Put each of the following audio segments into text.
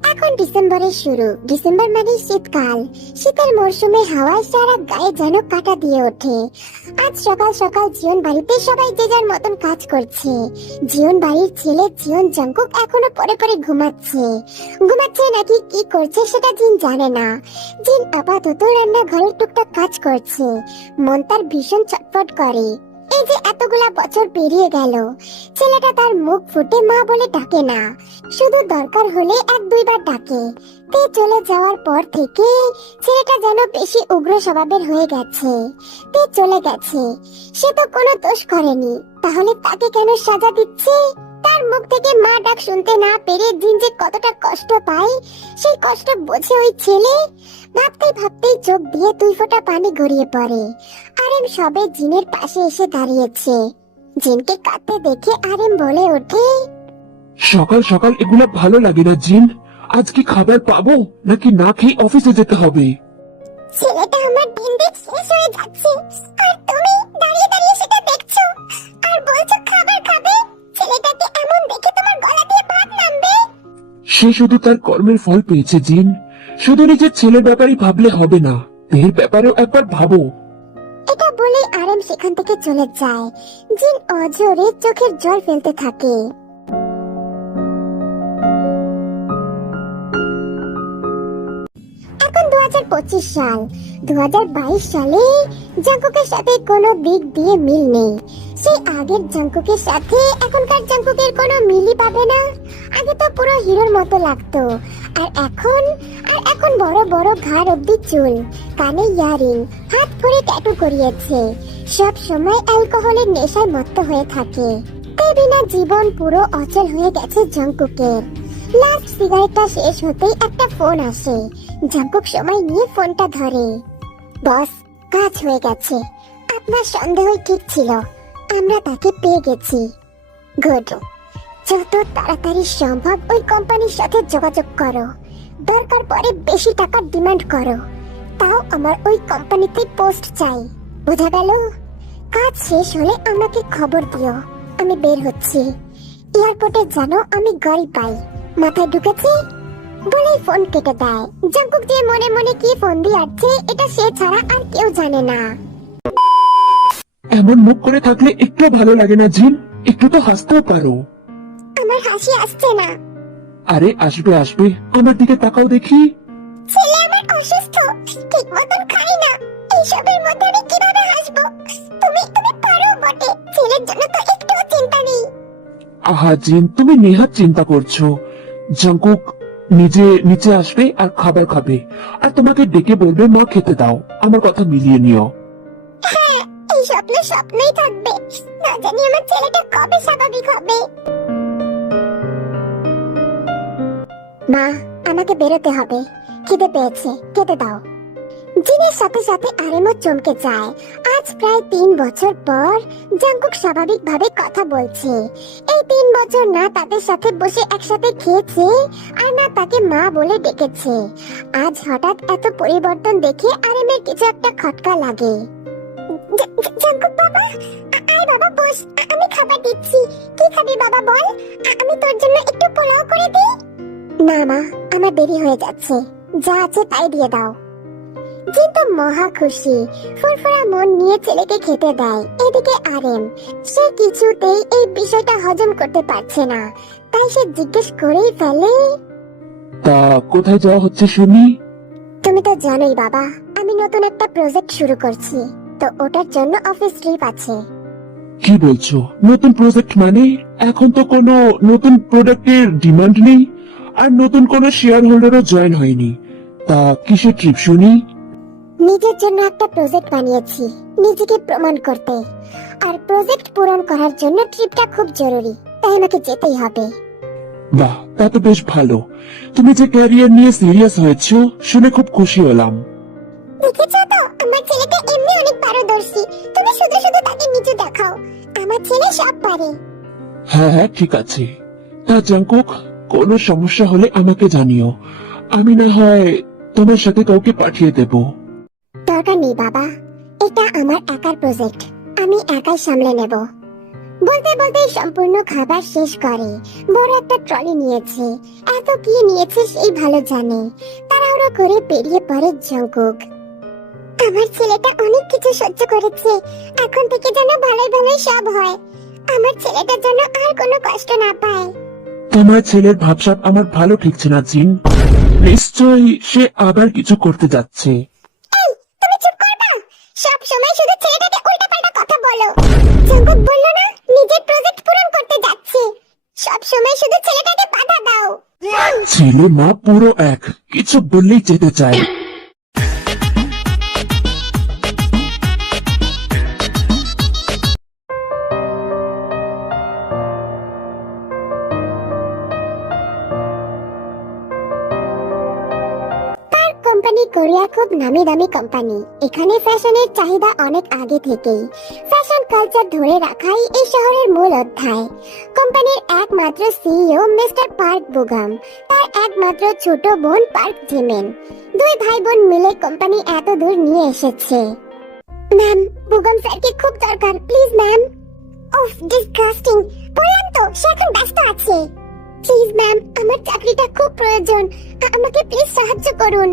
এখন ডিসেম্বরের শুরু। ডিসেম্বর মানে শীতকাল। শীতের মরশুমে হাওয়ায় সারা গায়ে যেন কাঁটা দিয়ে ওঠে। আজ সকাল সকাল জিয়ন বাড়িতে সবাই যে যার মতন কাজ করছে। জিয়ন বাড়ির ছেলে জিয়ন জাংকুক এখনো পরে পরে ঘুমাচ্ছে নাকি কি করছে সেটা জিন জানে না। জিন আপাতত রান্নাঘরের টুকটাক কাজ করছে। মন তার ভীষণ চটপট করে। এই যে এতগুলা বছর পেরিয়ে গেল, ছেলেটা তার মুখ ফুটে মা বলে ডাকে না, শুধু দরকার হলে এক দুইবার ডাকে। তে চলে যাওয়ার পর থেকে ছেলেটা যেন বেশি উগ্র স্বভাবের হয়ে গেছে। তে চলে গেছে, সে তো কোনো দোষ করেনি, তাহলে তাকে কেন সাজা দিচ্ছে? তার মুখ থেকে মা ডাক শুনতে না পেরে জিন যে কতটা কষ্ট পায় সেই কষ্ট বোঝে ওই ছেলে। ভাবতেই ভাবতেই চোখ দিয়ে দুই ফোঁটা পানি গড়িয়ে পড়ে। আরেম সবে জিনের পাশে এসে দাঁড়িয়েছে। জিনকে কাঁদতে দেখে আরেম বলে ওঠে, সকাল সকাল এগুলো ভালো লাগে না জিন। আজ কি খাবার পাবো নাকি না খেয়ে অফিসে যেতে হবে? ছেলেটা আমার দিন দিন শেষ হয়ে যাচ্ছে, আর তুমি দাঁড়িয়ে দাঁড়িয়ে সেটা দেখছো আর বলছো খাবার খাবে। ছেলেটাকে এমন দেখে তোমার গলা দিয়ে ভাত নামবে? সে শুধু তার কর্মের ফল পেয়েছে জিন। শুধু নিজের ছেলের ব্যাপারই ভাবলে হবে না, এর ব্যাপারেও একবার ভাবো। এটা বলে আরেম সেখান থেকে চলে যায়। জিন অঝরে চোখের জল ফেলতে থাকে। এখন 2025 সাল। 2022 সালে জাংকুকের সাথে কোনো দিক দিয়ে মিল নেই। সেই আগের জাংকুকের সাথে এখনকার জাংকুকের কোনো মিলই পাবে না। আগে তো পুরো হিরোর মতো লাগতো, আর এখন বড় বড় ঘাড় অব্দি চুল, কানে ইয়ারিং, হাত ভরে ট্যাটু করিয়েছে। সব সময় অ্যালকোহলের নেশায় মত্ত হয়ে থাকে। তাই বিনা জীবন পুরো অচল হয়ে গেছে জাংকুকের। লাস্ট সিগারেটটা শেষ হতেই একটা ফোন আসে। জাংকুক সময় নিয়ে ফোনটা ধরে। বস, কাজ হয়ে গেছে। আপনার সন্দেহ ঠিক ছিল, আমরা তাকে পেয়ে গেছি। গুড। যত তাড়াতাড়ি সম্ভব ওই কোম্পানির সাথে যোগাযোগ করো। দরকার পড়ে বেশি টাকার ডিমান্ড করো। তাও আমার ওই কোম্পানিতে পোস্ট চাই। বোঝা গেল? কাজ শেষ হলে আমাকে খবর দিও। আমি বের হচ্ছি। এয়ারপোর্টে যেন আমি গাড়ি পাই। মাথায় ঢুকেছে? বলেই ফোন কেটে দেয়। জাংকুক যে মনে মনে কি ফোন দিয়ে আসছে এটা সে ছাড়া আর কেউ জানে না। এমন মুখ করে থাকলে একটু ভালো লাগে না জিন। একটু তো হাসতেও পারো। আমার হাসি আসছে না। আরে আসবে আসবে, আমার দিকে তাকাও দেখি। ছেলে আমার অসুস্থ, ঠিক মতন খাই না। এইসবের মধ্যে আমি কিভাবে হাসবো? তুমি পারো বটে। ছেলের জন্য তো একটুও চিন্তা নেই। আহা জিন, তুমি নেহাত চিন্তা করছো। জাংকুক নিজে নিচে আসবে আর খাবার খাবে, আর তোমাকে ডেকে বলবে মা খেতে দাও। আমার কথা মিলিয়ে নিও। হ্যাঁ, এই স্বপ্ন স্বপ্নই থাকবে। না জানি আমার ছেলেটা কবে স্বাভাবিক হবে। মা, আমাকে বেরোতে হবে। খিদে পেয়েছে, খেতে দাও। জিনের সাথে সাথে আরেমও চমকে যায়। আজ প্রায় 3 বছর পর জাংকুক স্বাভাবিকভাবে কথা বলছে। এই 3 বছর না তাদের সাথে বসে একসাথে খেয়েছে, আর না তাকে মা বলে ডেকেছে। আজ হঠাৎ এত পরিবর্তন দেখে আরেমের কিছু একটা খটকা লাগে। জাংকুক বাবা, আয় বাবা বস, আমি খাবার দিচ্ছি। কি খাবি বাবা বল, আমি তোর জন্য একটু পোলাও করে দিই। না মা, আমার দেরি হয়ে যাচ্ছে, যা আছে তাই দিয়ে দাও। জিন তো মহা খুশি, ফুরফুরা মন নিয়ে ছেলেকে খেতে দেয়। এদিকে আরেম, সে কিছুতেই এই বিষয়টা হজম করতে পারছে না, তাই সে জিজ্ঞেস করেই ফেলে, তা কোথায় যাওয়া হচ্ছে শুনি? তুমি তো জানোই বাবা, আমি নতুন একটা প্রজেক্ট শুরু করছি, তো ওটার জন্য অফিস ট্রিপ আছে। কি বলছো? নতুন প্রজেক্ট মানে? এখন তো কোনো নতুন প্রোডাক্টের ডিমান্ড নেই, আর নতুন কোনো শেয়ার হোল্ডারও জয়েন হয়নি। তা কিসের ট্রিপ শুনি? নিজের জন্য একটা প্রজেক্ট বানিয়েছি, নিজেকে প্রমাণ করতে। আর প্রজেক্ট পূরণ করার জন্য ট্রিপটা খুব জরুরি, তাই আমাকে যেতেই হবে। বাহ, তা তো বেশ ভালো। তুমি যে ক্যারিয়ার নিয়ে সিরিয়াস হয়েছো শুনে খুব খুশি হলাম। দেখেছো তো, আমার ছেলেটা এমনি অনেক পারদর্শী। তুমি শুধু শুধু তাকে নিচু দেখাও, আমার ছেলে সব পারে। হ্যাঁ হ্যাঁ, ঠিক আছে। তা জাংকুক, কোনো সমস্যা হলে আমাকে জানিও। আমি না হয় তোমার সাথে কাউকে পাঠিয়ে দেব। দরকার নেই বাবা, এটা আমার একার প্রজেক্ট, আমি একাই সামলে নেব। বলতে বলতে সম্পূর্ণ খাবার শেষ করে বড় একটা ট্রলি নিয়েছে। এত কি নিয়েছে সেই ভালো জানে। তাড়াহুড়ো করে পেরিয়ে পড়ে জঙ্কুক। আমার ছেলেটা অনেক কিছু সহ্য করেছে, এখন থেকে যেন ভালোই ভালোই সব হয়। আমার ছেলেটা যেন আর কোনো কষ্ট না পায়। তোমার ছেলের ভাবসাব আমার ভালো ঠেকছে না জিন। নিশ্চয়ই সে আবার কিছু করতে যাচ্ছে। এই, তুমি চুপ করবা? সব সময় শুধু ছেলেটাকে উল্টাপাল্টা কথা বলো। জঙ্কুক বলল না নিজের প্রজেক্ট পূরণ করতে যাচ্ছে, সব সময় শুধু ছেলেটাকে বাধা দাও। ছেলে মা পুরো এক, কিছু বললেই যেতে চায়। কোম্পানি কোরিয়া খুব নামি দামি কোম্পানি। এখানে ফ্যাশনের চাহিদা অনেক আগে থেকেই। ফ্যাশন কালচার ধরে রাখাই এই শহরের মূল অধ্যায়। কোম্পানির একমাত্র সিইও মিস্টার পার্ক বুগাম, তার একমাত্র ছোট বোন পার্ক জিমেন, দুই ভাই বোন মিলে কোম্পানি এত দূর নিয়ে এসেছে। ম্যাম, বুগাম স্যারকে খুব দরকার, প্লিজ ম্যাম। উফ, ডিসগাস্টিং। বললাম তো সে এখন ব্যস্ত আছে। প্লিজ ম্যাম, আমার চাকরিটা খুব প্রয়োজন, আমাকে প্লিজ সাহায্য করুন।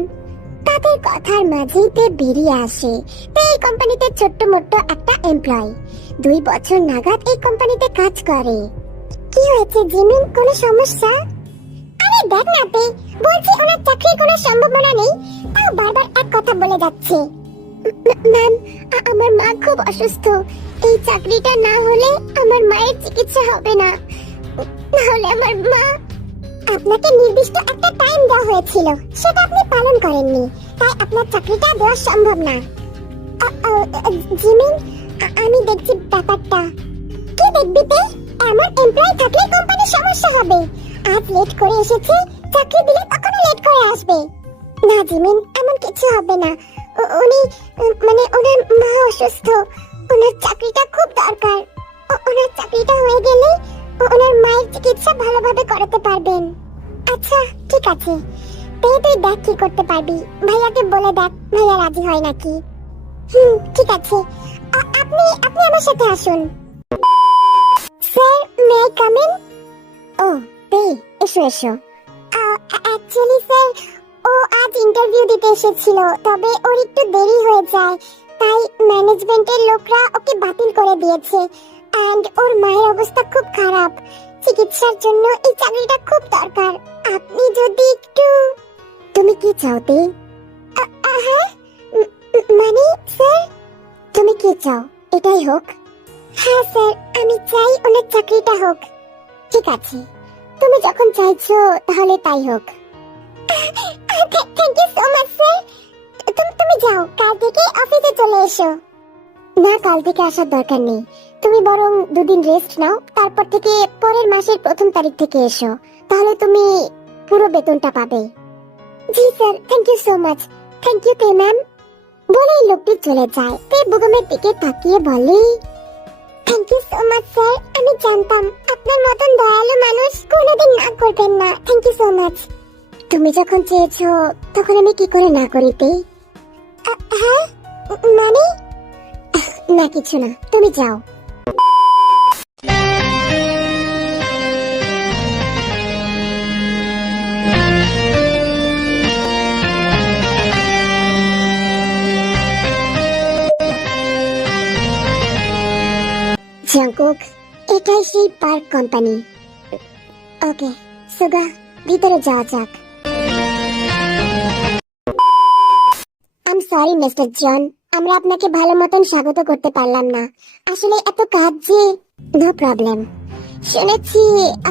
তাদের কথার মাঝেই তে বেরিয়ে আসে। তে এই কোম্পানিতে ছোট্ট মোট্ট একটা এমপ্লয়, 2 বছর নাগাদ এই কোম্পানিতে কাজ করে। কি হয়েছে জিমিন, কোনো সমস্যা? আরে দেখ না তে, বলছি ওনার চাকরির কোনো সম্ভাবনা নেই, তাও বারবার এক কথা বলে যাচ্ছে। ম্যাম, আমার মা খুব অসুস্থ, এই চাকরিটা না হলে আমার মায়ের চিকিৎসা হবে না, না হলে আমার মা। আপনাকে নির্দিষ্ট একটা টাইম দেওয়া হয়েছিল, সেটা আপনি পালন করেননি, তাই আপনার চাকরিটা দেওয়া সম্ভব না। জিমিন, আমি দেখছি ব্যাপারটা। কি দেখবি তে? এমন এমপ্লয় থাকলে কোম্পানির সমস্যা হবে। আজ লেট করে এসেছে, চাকরি দিলে তখনও লেট করে আসবে। না জিমিন, এমন কিছু হবে না। উনি মানে ওনার মা অসুস্থ, ওনার চাকরিটা খুব দরকার। ওনার চাকরিটা হয়ে গেলে ওনার মায়ের চিকিৎসা ভালোভাবে করাতে পারবেন। আচ্ছা ঠিক আছে, তুই দেখ কি করতে পারবি, ভাইয়াকে বলে দেখ ভাইয়া রাজি হয় নাকি। ঠিক আছে, আপনি আমার সাথে আসুন। Sir, may I come in? ও তে, এসো এসো। অ্যাকচুয়ালি স্যার, ও আজ ইন্টারভিউ দিতে এসেছিল, তবে ওর একটু দেরি হয়ে যায়, তাই ম্যানেজমেন্টের লোকরা ওকে বাতিল করে দিয়েছে। এন্ড ওর মায়ের অবস্থা খুব খারাপ, চিকিৎসার জন্য এই চাকরিটা খুব দরকার। আপনি যদি একটু। তুমি কি চাও তে? হ্যাঁ, মানে স্যার, তুমি কি চাও এটাই হোক? হ্যাঁ স্যার, আমি চাই ওনার চাকরিটা হোক। ঠিক আছে, তুমি যখন চাইছো তাহলে তাই হোক। Thank you so much sir. তুমি যাও, কাল থেকে অফিসে চলে এসো। না, কাল থেকে আসার দরকার নেই, তুমি বরং 2 দিন রেস্ট নাও, তারপর থেকে পরের মাসের 1 তারিখ থেকে এসো, তাহলে তুমি পুরো বেতনটা পাবে। জি sir, thank you so much. Thank you Tae ma'am. বলেই লোকটি চলে যায়। তে বুগমের দিকে তাকিয়ে বলে, thank you so much sir, আমি জানতাম আপনার মতন দয়ালু মানুষ কোনোদিন না করবেন না। Thank you so much. তুমি যখন চেয়েছো তখন আমি কি করে না করিতে? হ্যাঁ মানে? না কিছু না, তুমি যাও। জঙ্কুক, এটাই সেই পার্ক কোম্পানি। ওকে সুগা, ভিতরে যাওয়া যাক। I am sorry mister John, আমরা আপনাকে ভালো মতন স্বাগত করতে পারলাম না, আসলে এত কাজ যে। No problem. শুনেছি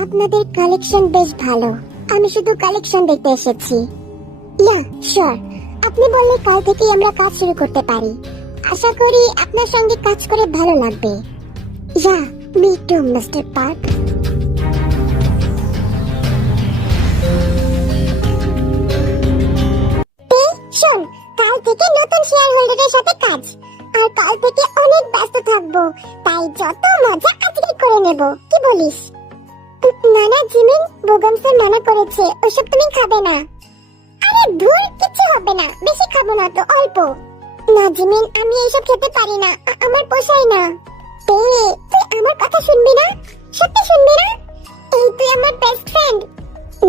আপনাদের কালেকশন বেশ ভালো, আমি শুধু কালেকশন দেখতে এসেছি। ইয়া শিওর, আপনি বললে কাল থেকেই আমরা কাজ শুরু করতে পারি। আশা করি আপনার সঙ্গে কাজ করে ভালো লাগবে। ইয়া, মি টু মিস্টার পার্ক। শোন, কাল থেকে নতুন শেয়ার হোল্ডারের সাথে কাজ, আর কাল থেকে অনেক ব্যস্ত থাকবো, তাই যত মজা আজকে করে নেব, কি বলিস? না না জিমিন, বুগম স্যার মানা করেছে, ওসব তুমি খাবে না। আরে ধুর, কিছু হবে না, বেশি খাবো না তো, অল্প। না জিমিন, আমি এইসব খেতে পারি না, আমার পোষায় না। তুই আমার কথা শুনবি না? সত্যি শুনবি না? এই তুই আমার বেস্ট ফ্রেন্ড,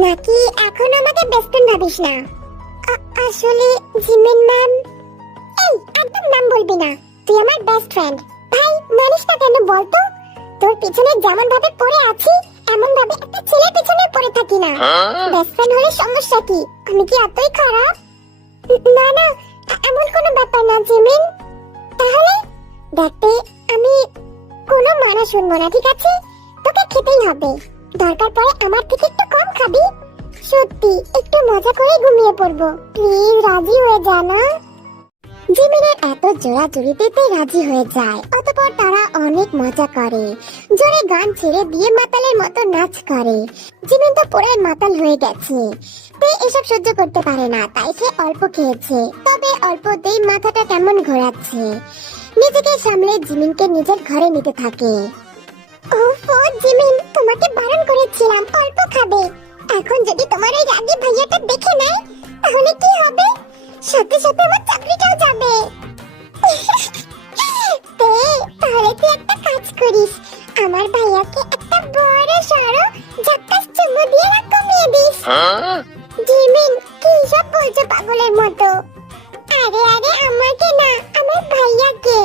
নাকি এখন আমাকে বেস্ট ফ্রেন্ড ভাবিস না? আসলে জিমিন ম্যাম, এই একদম নাম বলবি না। তুই আমার বেস্ট ফ্রেন্ড। ভাই মানিস না কেন বলতো? তোর পিছনে যেমন ভাবে পড়ে আছি এমন ভাবে একটা ছেলের পিছনে পড়ে থাকি না। বেস্ট ফ্রেন্ড হলে সমস্যা কি? আমি কি এতই খারাপ? না না, এমন কোনো ব্যাপার না জিমিন। তাহলে দেখতে আমি কোনো মানা শুনবো না, ঠিক আছে? তোকে খেতেই হবে। দরকার পড়ে আমার থেকে একটু কম খাবি। সত্যি একটু মজা করে ঘুমিয়ে পড়বো। প্লিজ রাজি হয়ে যা না। জিমিনের এত জোড়াজুড়িতে রাজি হয়ে যায়। অতঃপর তারা অনেক মজা করে, জোরে গান ছেড়ে দিয়ে মাতালের মতো নাচ করে। জিমিন তো পুরো মাতাল হয়ে গেছে, তে এসব সহ্য করতে পারে না, তাই সে অল্প খেয়েছে। তবে অল্পতেই মাথাটা কেমন ঘোরাচ্ছে। নিজেকে সামলে জিমিনকে নিজের ঘরে নিতে থাকে। ওফো জিমিন, তোমাকে বারণ করেছিলাম অল্প খাবে। এখন যদি তোমার ওই রাগী ভাইয়াটা দেখে নেয় তাহলে কি হবে? সাথে সাথে আমার চাকরিটাও যাবে। তাহলে তুই একটা কাজ করিস, আমার ভাইয়াকে একটা বড় সড়ো ঝাক্কাস চুমু দিয়ে রাগ কমিয়ে দিস। জিমিন কি সব বলছো পাগলের মতো? আরে আরে আমাকে না, আমার ভাইয়াকে।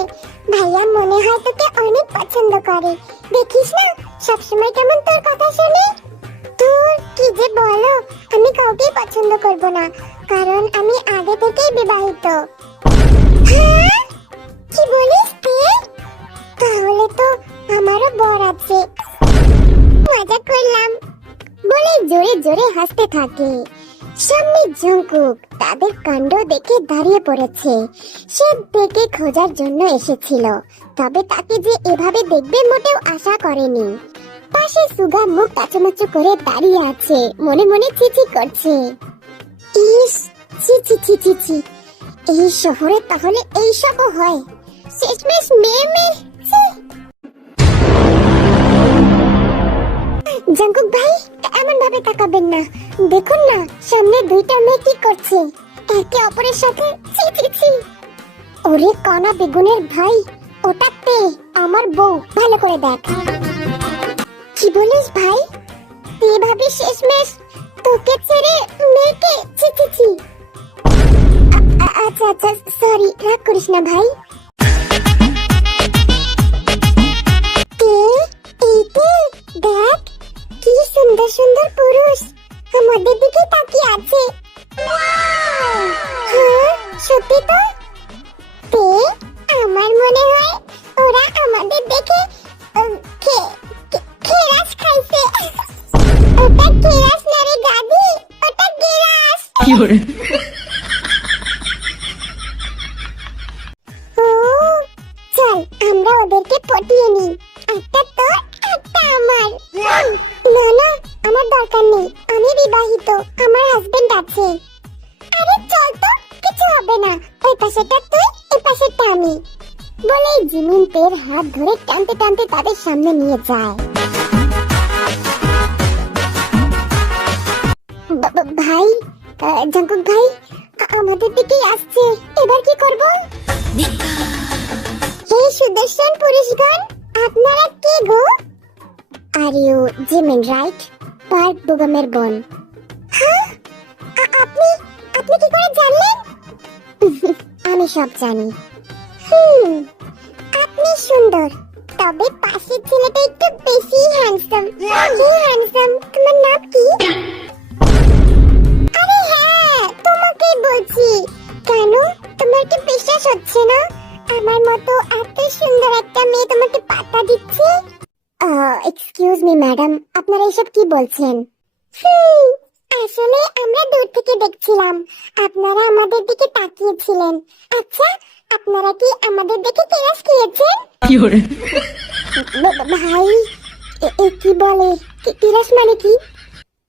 ভাইয়া মনে হয় তোকে অনেক পছন্দ করে, দেখিস না সবসময় কেমন তোর কথা শুনে। তোর কি যে বলো, আমি কাউকে পছন্দ করব না, কারণ আমি আগে থেকেই বিবাহিত। হ্যাঁ? কি বলিস তুই? তাহলে তো আমারও বর আছে। মজা করলাম বলে জোরে জোরে হাসতে থাকে। সামনে জঙ্কুক তাদের কাণ্ড দেখে দাঁড়িয়ে পড়েছে। সে দেখে খোঁজার জন্য এসেছিল, তবে তাকে যে এভাবে দেখবে মোটেও আশা করেনি। পাশে সুগা মুখ কাচুমাচু করে দাঁড়িয়ে আছে, মনে মনে চিচি করছে। ইস, ছি ছি ছি ছি ছি, এই শহরে তাহলে এইসবও হয়? শেষমেশ মেয়ে মেয়ে। জঙ্কুক ভাই এমন ভাবে তাকাবেন না, দেখুন না সামনে দুইটা মেয়ে কি করছে একে অপরের সাথে। ছি ছি ছি। ওরে কানা বেগুনের ভাই, ওটা তে আমার বউ, ভালো করে দেখ। কি বলিস ভাই? তুই ভাবিস শেষমেশ তোকে ছেড়ে মেয়েকে? ছি ছি ছি। আচ্ছা আচ্ছা সরি, রাগ করিস না ভাই। দেখ কি সুন্দর সুন্দর পুরুষ আমাদের দিকে তাকিয়ে আছে। হ্যাঁ সত্যি তো। তে আমার মনে হয় ওরা আমাদের দেখে খেরাস খাইছে। ওটা খেরাস না রে গাধি, ওটা গেরাস। কি হরে? ও চল আমরা ওদেরকে পটিয়ে নিই, একটা তোর একটা আমার। না না আমার দরকার নেই, আমি বিবাহিত, আমার হাজবেন্ড আছে। আরে চল তো, কিছু হবে না, ওই পাশেটা তুই এই পাশেটা আমি। বলেই জিমিন তের হাত ধরে টানতে টানতে তাদের সামনে নিয়ে যায়। ভাই জঙ্কুক ভাই আমাদের দিকেই আসছে, এবার কি করব? হে সুদর্শন পুরুষগণ, আপনারা কে গো? Are you Jimin right? Park বুগামের বোন। হ্যাঁ আপনি আপনি কি করে জানলেন? আমি সব জানি। আপনি সুন্দর, তবে পাশের ছেলেটা একটু বেশি হ্যান্ডসাম। হ্যান্ডসাম, তোমার নাম কি? আরে হ্যাঁ তোমাকে বলছি। কেন তোমার কি বিশ্বাস হচ্ছে না? আমার মতো এত সুন্দর একটা মেয়ে তোমাকে পাত্তা দিচ্ছে? এক্সকিউজ মি ম্যাডাম, আপনারা এসব কি বলছেন? আসলে আমরা দূর থেকে দেখছিলাম, আপনারা আমাদের দিকে তাকিয়েছিলেন। আচ্ছা আপনারা কি আমাদের দেখে ক্রাশ খেয়েছেন? কি হরে? ভাই কি বলে? ক্রাশ মানে কি?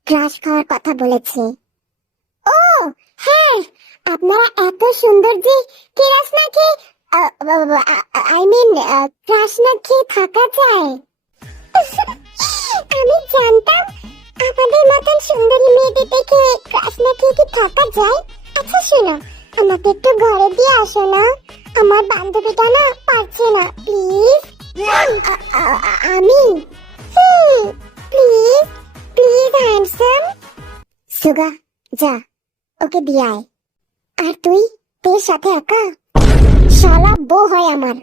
ক্রাশ খাওয়ার কথা বলেছে। ও হ্যাঁ, আপনারা এত সুন্দর যে ক্রাশ না খেয়ে আই মিন ক্রাশ না খেয়ে থাকা যায়। আমি জানতাম আমাদের মতন সুন্দরী মেয়েদের দেখে ক্রাশ না খেয়ে কি থাকা যায়। আচ্ছা শোনো, আমাকে একটু ঘরে দিয়ে আসো না, আমার বান্ধবীটা না পারছে না, প্লিজ। আমি প্লিজ প্লিজ হ্যান্ডসাম। সুগা যা ওকে দিয়ে আয়। আর তুই তোর সাথে একা? শালা বউ হয় আমার,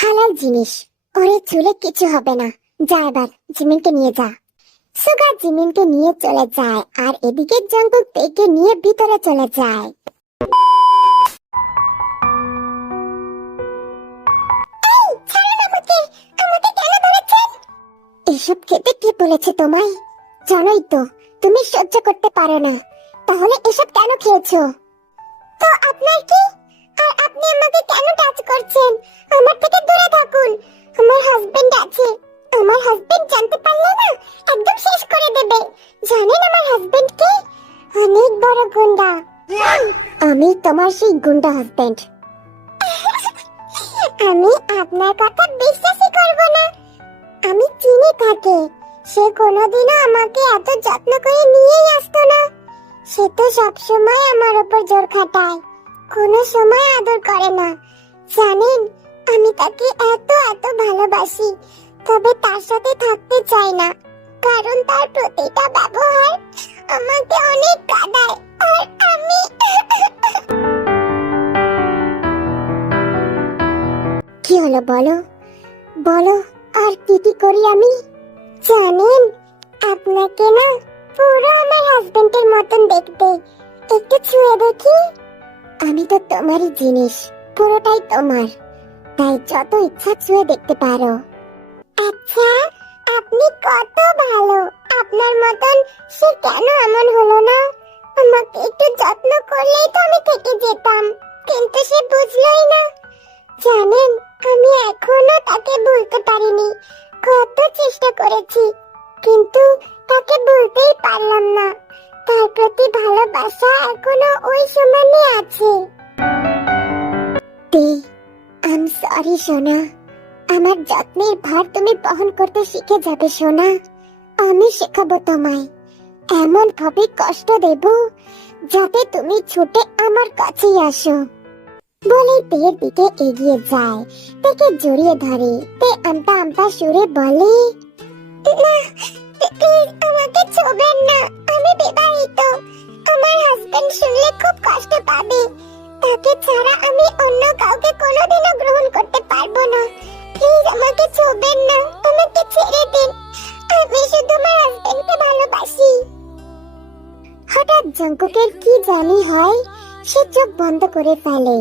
হালাল জিনিস, ওরে চুলে কিছু হবে না। যা এবার জিমিনকে নিয়ে যা। সুগা জিমিনকে নিয়ে চলে যায় আর এদিকে জঙ্কুক তেকে নিয়ে ভিতরে চলে যায়। এসব খেতে কে বলেছে তোমায়? জানোই তো তুমি সহ্য করতে পারো না, তাহলে এসব কেন খেয়েছো? তো আপনার কি? আর আপনি আমাকে কেন টাচ করছেন? আমার থেকে দূরে থাকুন, আমার হাজবেন্ড আছে। আমার হাজবেন্ড জানতে পারলে না একদম শেষ করে দেবে। জানেন আমার হাজবেন্ড কি? অনেক বড় গুন্ডা। আমি তোমার সেই গুন্ডা হাজবেন্ড। আমি আপনার কথা বিশ্বাসই করব না। আমি চিনি তাকে, সে কোনোদিনও আমাকে এত যত্ন করে নিয়েই আসতো না। সে তো সবসময় আমার উপর জোর খাটায়, কোনো সময় আদর করে না। জানেন আমি তাকে এত এত ভালোবাসি, তবে তার সাথে থাকতে চাই না, কারণ তার প্রতিটা ব্যবহার আমাকে অনেক কাঁদায়। আর আমি কি হলো বলো বলো, আর কি কি করি আমি? জানেন আপনাকে না পুরো আমার হাজবেন্ডের মতন দেখতে। একটু ছুঁয়ে দেখি। আমি তো তোমারই জিনিস, পুরোটাই তোমার, তাই যত ইচ্ছা ছুঁয়ে দেখতে পারো। আচ্ছা আপনি কত ভালো, আপনার মতন সে কেন এমন হলো না? আমাকে একটু যত্ন করলেই তো আমি থেকে যেতাম, কিন্তু সে বুঝলোই না। জানেন আমি এখনো তাকে বলতে পারিনি, কত চেষ্টা করেছি কিন্তু তাকে বলতেই পারলাম না। তার প্রতি ভালোবাসা এখনো ওই সমানে আছে। আই সরি সোনা, আমার যত্নের ভার তুমি বহন করতে শিখে যাবে সোনা। আমি শেখাবো তোমায়, এমন ভাবে কষ্ট দেব যাতে তুমি ছুটে আমার কাছেই আসো। বলে তের দিকে এগিয়ে যায়, তেকে জড়িয়ে ধরে। তে আমতা আমতা সুরে বলে, না প্লিজ আমাকে ছোবেন না, আমি বিবাহিত। আমার হাজবেন্ড শুনলে খুব কষ্ট পাবে, তাকে ছাড়া আমি অন্য কাউকে কোনোদিনও গ্রহণ করতে পারবো না। প্লিজ আমাকে ছোবেন না, আমাকে ছেড়ে দিন, আমি শুধু আমার হাজবেন্ডকে ভালোবাসি। হঠাৎ জঙ্কুকের কি জানি হয়, সে চোখ বন্ধ করে ফেলে।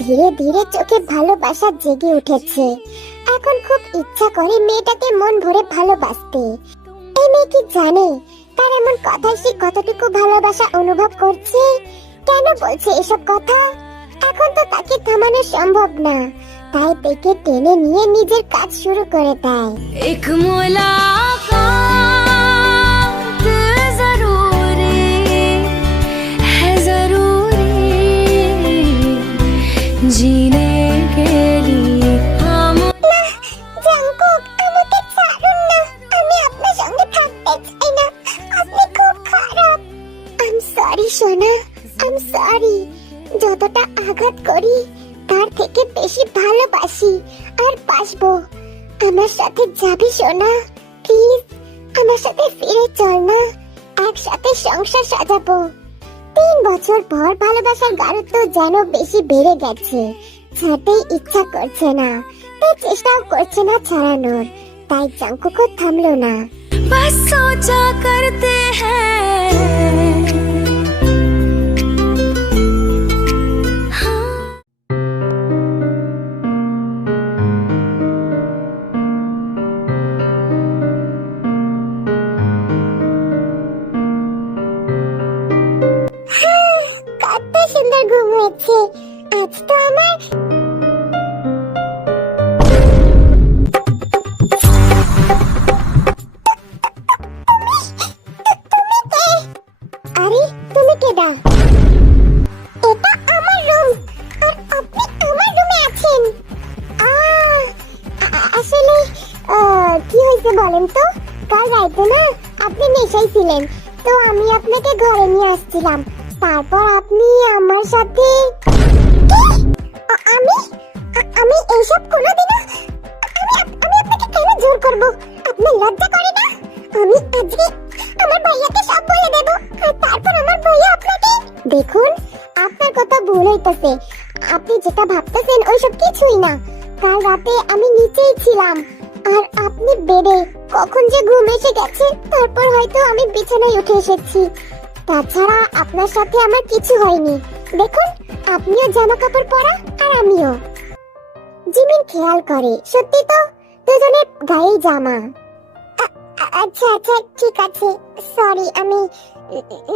ধীরে ধীরে চোখে ভালোবাসা জেগে উঠেছে। এখন খুব ইচ্ছা করে মেয়েটাকে মন ভরে ভালোবাসতে। এই মেয়ে কি জানে তার এমন কথায় সে কতটুকু ভালোবাসা অনুভব করছে? কেন বলছে এসব কথা? এখন তো তাকে থামানো সম্ভব না, তাই তাকে টেনে নিয়ে নিজের কাজ শুরু করে দেয়। एक मुलाकात ज़रूरी है, ज़रूरी जीने के लिए हम। জঙ্কুক আমাকে ছাড়ুন না, আমি আপনার সঙ্গে থাকতে চাই না, আপনি খুব খারাপ। আই সরি সোনা, আই সরি। যতটা আঘাত করি তার থেকে বেশি ভালোবাসি আর বাসবো। আমার সাথে যাবি সোনা, প্লিজ আমার সাথে ফিরে চল না, একসাথে সংসার সাজাবো। 3 বছর পর ভালোবাসার গাঢ়ত্ব যেন বেশি বেড়ে গেছে, ছাড়তেই ইচ্ছা করছে না, তাই চেষ্টাও করছে না ছাড়ানোর। তাই জঙ্কুকও থামলো না। बस सोचा करते हैं কত সুন্দর ঘুম হয়েছে আজ তো আমার। আরে তুমি কেডা? এটা আমার রুম, আর আপনি আমার রুমে আছেন। আসলে কি হয়েছে বলেন তো? কাল রাতে না আপনি নেশায় ছিলেন, তো আমি আপনাকে ঘরে নিয়ে আসছিলাম। তারপর আপনি আমার সাথে আমি আমি এইসব কোনোদিনও আমি আপনাকে জোর করব? আপনার লজ্জা করে না? আমি আজকে আমার ভাইয়াকে সব বলে দেব, আর তারপর আমার ভাইয়া আপনাকে। দেখুন, আপনার কথা ভুল হইতাছে। আপনি যেটা ভাবতেছেন ওইসব কিছুই না। কাল রাতে আমি নিচেই ছিলাম, আর আপনি বেডে। কখন যে ঘুম এসে গেছে, তারপর হয়তো আমি বিছানায় উঠে এসেছি। তাছাড়া আপনার সাথে আমার কিছু হয়নি। দেখুন, আপনিও জামা কাপড় পরা, আর আমিও। জিমিন খেয়াল করে, সত্যি তো দুজনের গায়ে জামা। আচ্ছা আচ্ছা, ঠিক আছে, সরি, আমি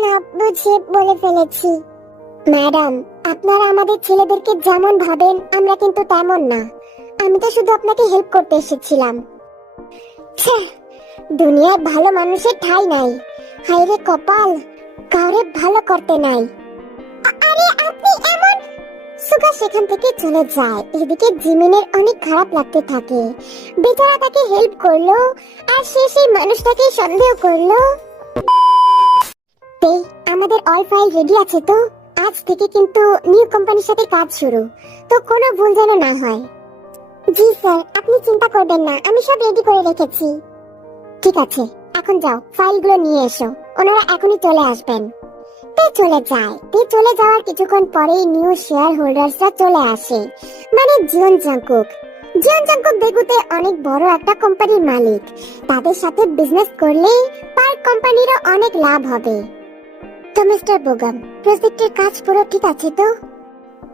না বুঝে বলে ফেলেছি। ম্যাডাম, আপনারা আমাদের ছেলেদেরকে যেমন ভাবেন আমরা কিন্তু তেমন না। আমি তো শুধু আপনাকে হেল্প করতে এসেছিলাম। ছ্যাঃ, দুনিয়ায় ভালো মানুষের ঠাঁই নাই। হায়রে কপাল, কাউরে ভালো করতে নাই। আরে আপনি এমন। সুগা সেখান থেকে চলে যায়। এদিকে জিমিনের অনেক খারাপ লাগতে থাকে। বেচারা তাকে হেল্প করলো, আর সে সেই মানুষটাকে সন্দেহ করলো। তে আমাদের অল ফাইল রেডি আছে তো? আজ থেকে কিন্তু নিউ কোম্পানির সাথে কাজ শুরু, তো কোনো ভুল যেন না হয়। জি স্যার, আপনি চিন্তা করবেন না, আমি সব রেডি করে রেখেছি। ঠিক আছে, এখন যাও, ফাইলগুলো নিয়ে এসো। ওনারা এখনই চলে আসবেন। তে চলে যায়। তে চলে যাওয়ার কিছুক্ষণ পরেই নিউ শেয়ার হোল্ডার্সরা চলে আসে, মানে জিওন জাংকুক। জিওন জাংকুক বেগুতে অনেক বড় একটা কোম্পানির মালিক। তাদের সাথে বিজনেস করলে পার্ক কোম্পানিরও অনেক লাভ হবে। তো মিস্টার বোগাম, প্রজেক্টের কাজ পুরো ঠিক আছে তো?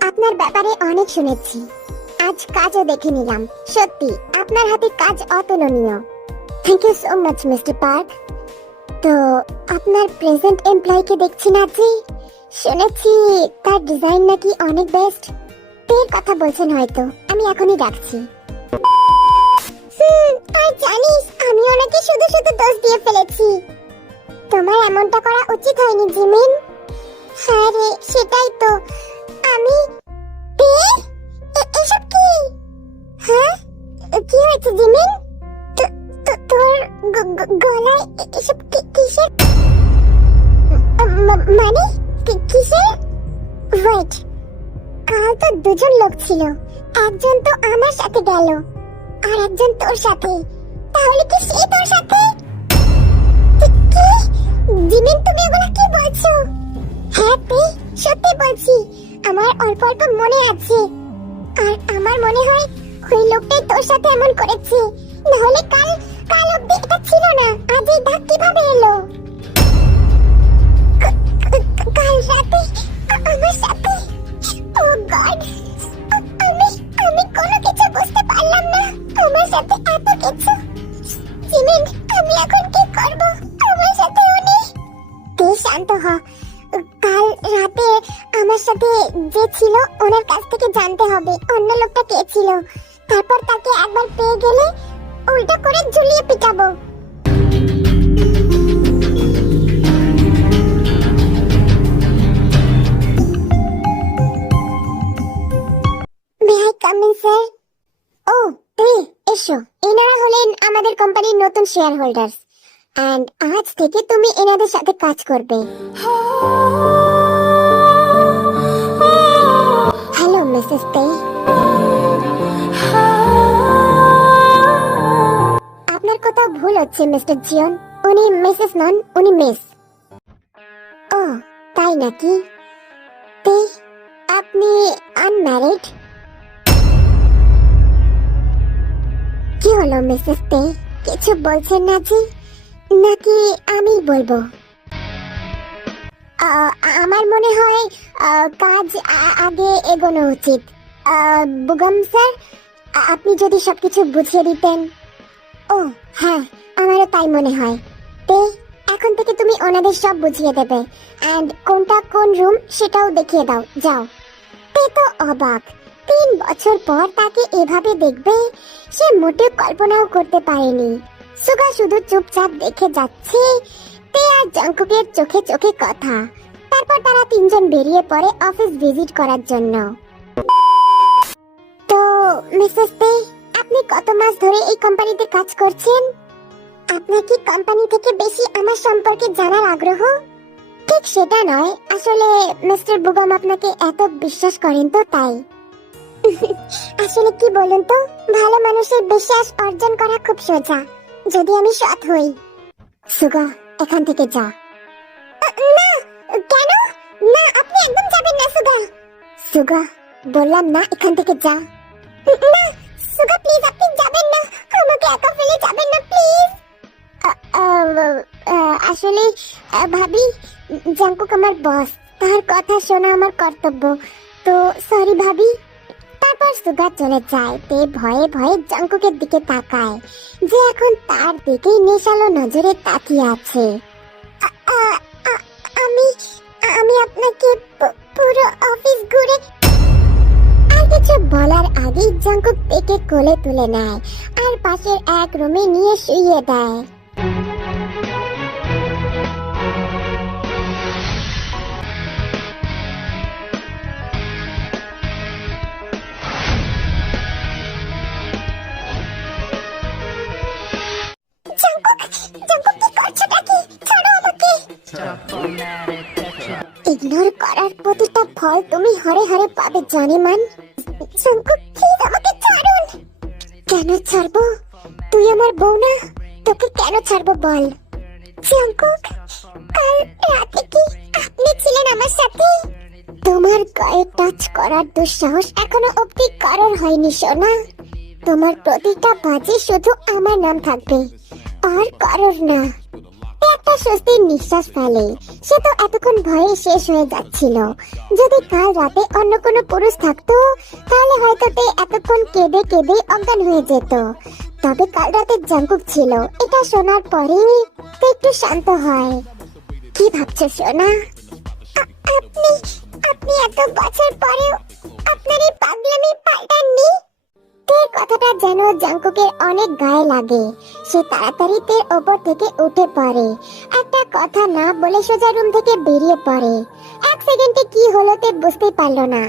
আপনার ব্যাপারে অনেক শুনেছি, আজ কাজও দেখে নিলাম। সত্যি আপনার হাতে কাজ অতুলনীয়। Thank you so much mister Park. তো আপনার প্রেজেন্ট এমপ্লয়িকে দেখছি না জি? শুনেছি তার ডিজাইন নাকি অনেক বেস্ট। তের কথা বলছেন হয়তো, আমি এখনই ডাকছি। তাই জানিস, আমি ওনাকে শুধু শুধু দোষ দিয়ে ফেলেছি। তোমার এমনটা করা উচিত হয়নি জিমিন। হ্যাঁ রে, সেটাই তো। আমি এসব কি? হ্যাঁ, কি হয়েছে জিমিন? তোর গলায় এসব কিসের? মানে কিসের? ওয়েট, কাল তো দুজন লোক ছিল। একজন তো আমার সাথে গেল, আর একজন তোর সাথে। তাহলে কি সে তোর সাথে? কি? জিমিন, তুমি এগুলো কি বলছো? হ্যাঁ তে, সত্যি বলছি। আমার অল্প অল্প মনে আছে, আর আমার মনে হয় ওই লোকটাই তোর সাথে এমন করেছে। নাহলে কাল অব্দি এটা ছিল না। আজ এই দাগ কিভাবে এলো? কাল রাতে আমার সাথে? ও গড, আমি কোনো কিছু বুঝতে পারলাম না। আমার সাথে এত কিছু। জিমিন, আমি এখন কি করব? আমার সাথে উনি। তুই শান্ত হ। কাল রাতে আমার সাথে যে ছিল ওনার কাছ থেকে জানতে হবে অন্য লোকটা কে ছিল। তারপর তাকে একবার পেয়ে গেলে উল্টো করে ঝুলিয়ে পিটাবো। May I come in sir? ও তে, এসো। এনারা হলেন আমাদের কোম্পানির নতুন শেয়ার হোল্ডার্স, এন্ড আজ থেকে তুমি এনাদের সাথে কাজ করবে। হ্যালো মিসেস তে। আপনার কোথাও ভুল হচ্ছে মিস্টার জিওন। উনি মিসেস নন, উনি মিস। ও তাই নাকি? তে, আপনি আনম্যারিড? কি হলো মিসেস তে, কিছু বলছেন না জি? নাকি আমি বলবো? আমার মনে হয় কাজ আগে এগোনো উচিত। বুগম স্যার, আপনি যদি সবকিছু বুঝিয়ে দিতেন। ও হ্যাঁ, আমারও তাই মনে হয়। তে, এখন থেকে তুমি ওনাদের সব বুঝিয়ে দেবে, এন্ড কোনটা কোন রুম সেটাও দেখিয়ে দাও। যাও। তে তো অবাক। 3 বছর পর তাকে এভাবে দেখবে সে মোটেও কল্পনাও করতে পারেনি। সুগা শুধু চুপচাপ দেখে যাচ্ছে। তে আর জাংকুকের চোখে চোখে কথা। তারপর তারা 3 জন বেরিয়ে পড়ে অফিস ভিজিট করার জন্য। তো মিসেস তে, আপনি কত মাস ধরে এই কোম্পানিতে কাজ করছেন? আপনার কি কোম্পানি থেকে বেশি আমার সম্পর্কে জানার আগ্রহ? ঠিক সেটা নয়, আসলে মিস্টার বুগাম আপনাকে এত বিশ্বাস করেন তো তাই। আসলে কি বলুন তো, ভালো মানুষের বিশ্বাস অর্জন করা খুব সোজা, যদি আমি সৎ হই। সুগা, এখান থেকে যা। না, কেন? না, আপনি একদম যাবেন না সুগা। সুগা, বললাম না এখান থেকে যা। না সুগা, প্লিজ আপনি যাবেন না, আমাকে একা ফেলে যাবেন না প্লিজ। আসলে ভাবি, জাঙ্কুক আমার বস, তার কথা শোনা আমার কর্তব্য, তো সরি ভাবি। তারপর সুগা চলে যায়। তে ভয়ে ভয়ে জাঙ্কুকের দিকে তাকায়, যে এখন তার দিকেই নেশালো নজরে তাকিয়ে আছে। আমি আমি আপনাকে পুরো অফিস ঘুরে। আর কিছু বলার আগেই জাঙ্কুক তেকে কোলে তুলে নেয় আর পাশের এক রুমে নিয়ে শুইয়ে দেয়। ইগনোর করার প্রতিটা ফল তুমি হরে হরে পাবে জানিমান। জাঙ্কুক, প্লিজ আমাকে ছাড়ুন। কেন ছাড়বো? তুই আমার বউ না, তোকে কেন ছাড়বো বল? জাঙ্কুক, কাল রাতে কি আপনি ছিলেন আমার সাথে? তোমার গায়ে টাচ করার দুঃসাহস এখনো অব্দি কারোর হয়নি সোনা। তোমার প্রতিটা বাজে শুধু আমার নাম থাকবে, আর কারোর না। একটা স্বস্তির নিঃশ্বাস ফেলে। সে তো এতক্ষণ ভয়ে শেষ হয়ে যাচ্ছিল। যদি কাল রাতে অন্য কোনো পুরুষ থাকতো, তাহলে হয়তো তে এতক্ষণ কেঁদে কেঁদে অজ্ঞান হয়ে যেত। তবে কাল রাতে জাঙ্কুক ছিল, এটা শোনার পরে তে একটু শান্ত হয়। কি ভাবছো সোনা? আপনি আপনি এত বছর পরেও আপনার এই পাগলামি পাল্টাননি? তের কথাটা যেন জাঙ্কুকের অনেক গায়ে লাগে। সে তাড়াতাড়ি তের ওপর থেকে উঠে পড়ে। একটা কথা না বলে সোজা রুম থেকে বেরিয়ে পড়ে। এক সেকেন্ডে কি হলো তে বুঝতে পারলো না।